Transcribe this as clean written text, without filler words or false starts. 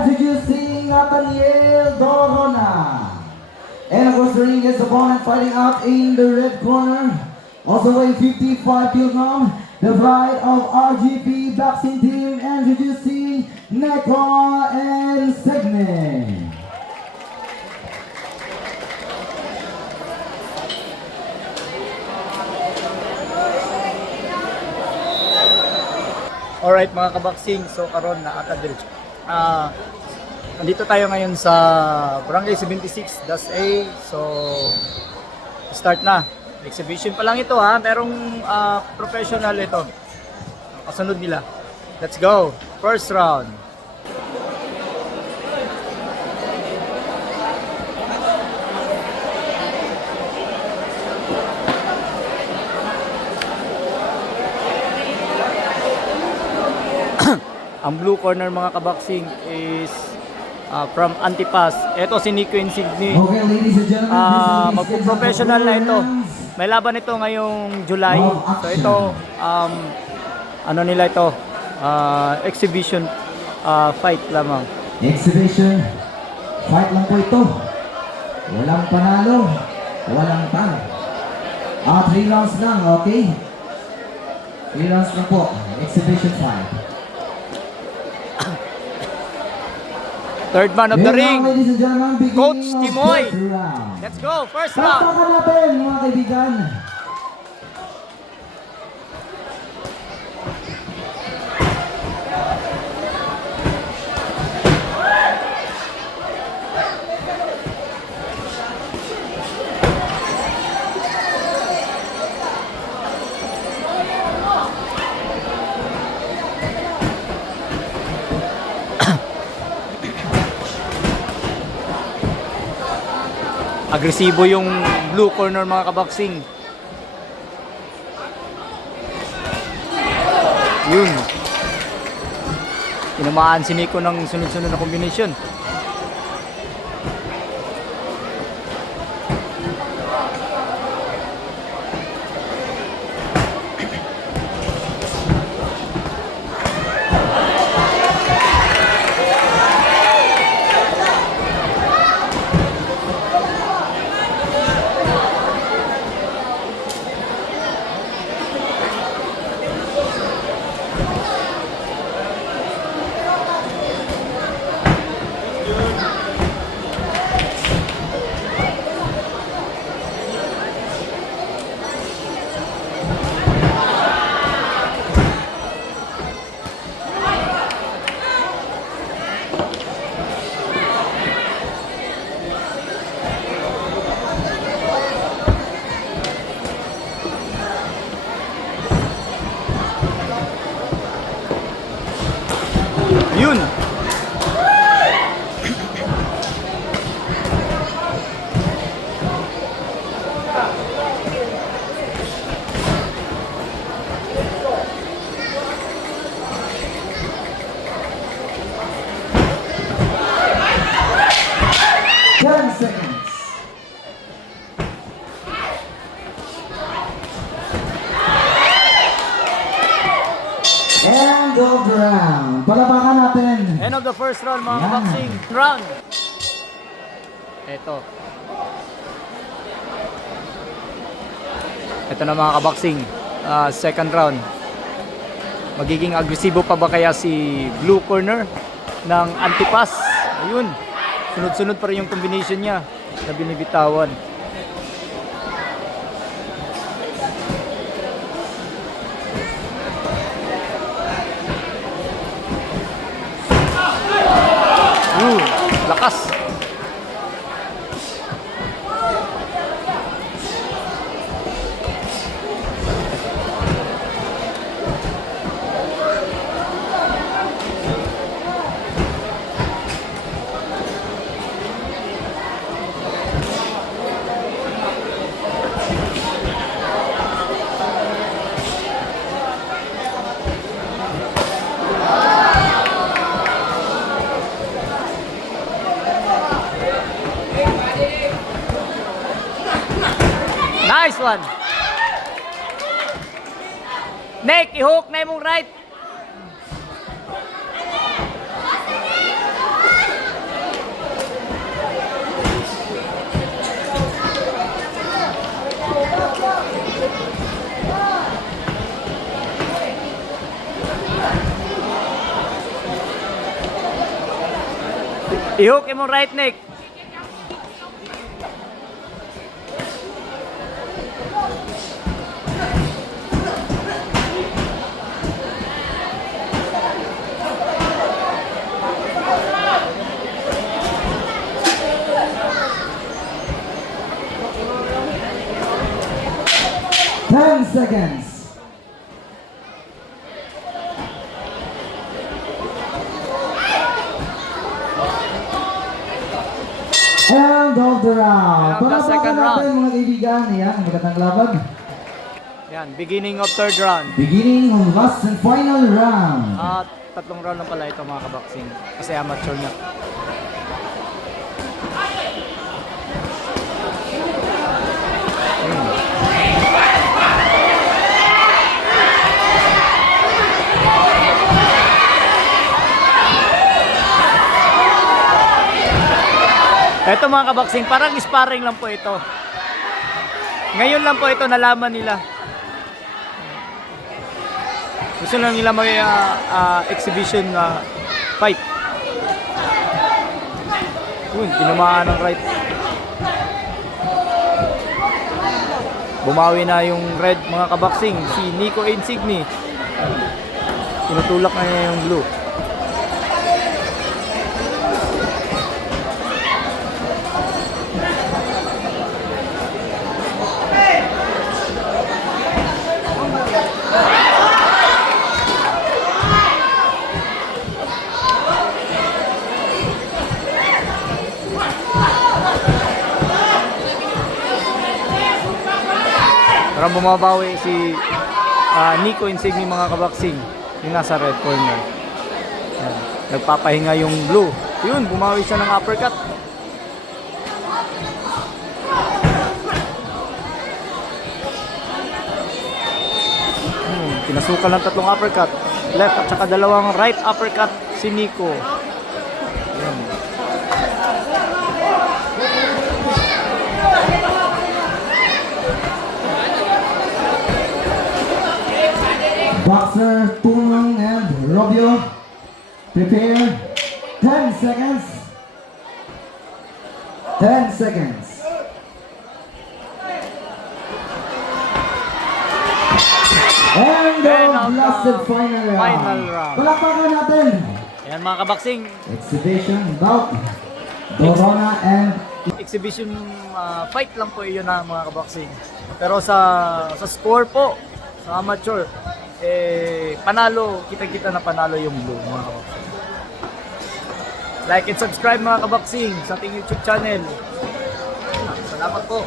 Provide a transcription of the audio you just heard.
Introducing Nathaniel Dorona. And of course, the ring is opponent fighting out in the red corner. Also weighing 55 kilograms, the pride of RGP Boxing Team. Introducing Neko and Segme. Alright mga kaboxing, so karon na atadil. Nandito tayo ngayon sa Barangay 76, Das A. So start na. Exhibition pa lang ito ha. Merong professional ito. Kasunod nila. Let's go. First round. Ang blue corner mga kaboxing is from Antipas. Ito si Nico Insigne. Okay, ladies and gentlemen, Magpo-professional na ito. May laban ito ngayong July. So ito, ano nila ito? Exhibition fight lamang. Exhibition fight lang po ito. Walang panalo, walang talo. 3 rounds lang, okay? 3 rounds lang po. Exhibition fight. Third man of the ring, ladies and gentlemen, Coach beginning of Timoy. third round. Let's go, first round. Saktakan natin mga kaibigan. Agresibo yung blue corner mga kaboxing. Yun. Tinamaan si Nico ng sunod-sunod na kombinasyon. Yun. End of the round. Palapakan natin. End of the first round mga Yan. kaboxing. Round. Ito. Ito na mga kaboxing. Second round. Magiging agresibo pa ba kaya si blue corner ng Antipas? Ayun. Sunod-sunod pa rin yung combination niya na binibitawan. Lakas. Nice one. Nick, i-hook na imong right. I-hook mo right neck. Ten seconds. End of the round. End of the second round. Natin mga kaibigan. Yan, magandang laban. Yan, beginning of third round. Beginning of last and final round. At tatlong round lang pala ito mga kaboxing. Kasi amateur na. Ito mga kaboxing, parang sparring lang po ito. Ngayon lang po ito nalaman nila. Gusto lang nila may exhibition fight. Tinamaan ng right. Bumawi na yung red mga kaboxing, si Nico Insigne. Tinutulak na niya yung blue. Parang bumabawi si Nico Insigne mga kaboxing, yung nasa red corner. Yan. Nagpapahinga yung blue. Yun, bumawi siya ng uppercut. Pinasukan ng tatlong uppercut. Left at saka dalawang right uppercut si Nico. Yan. Boxer Tumang and Robio, prepare. 10 seconds. 10 seconds. And the last and final round. Final round. Palakpakan natin. Ayan mga kaboxing, Exhibition bout. Dorona and exhibition fight lang po iyon na mga kaboxing. Pero sa score po, sa amateur, panalo, kita-kita na panalo yung blue mga kaboxing. Like and subscribe mga kaboxing sa ating YouTube channel. Salamat po.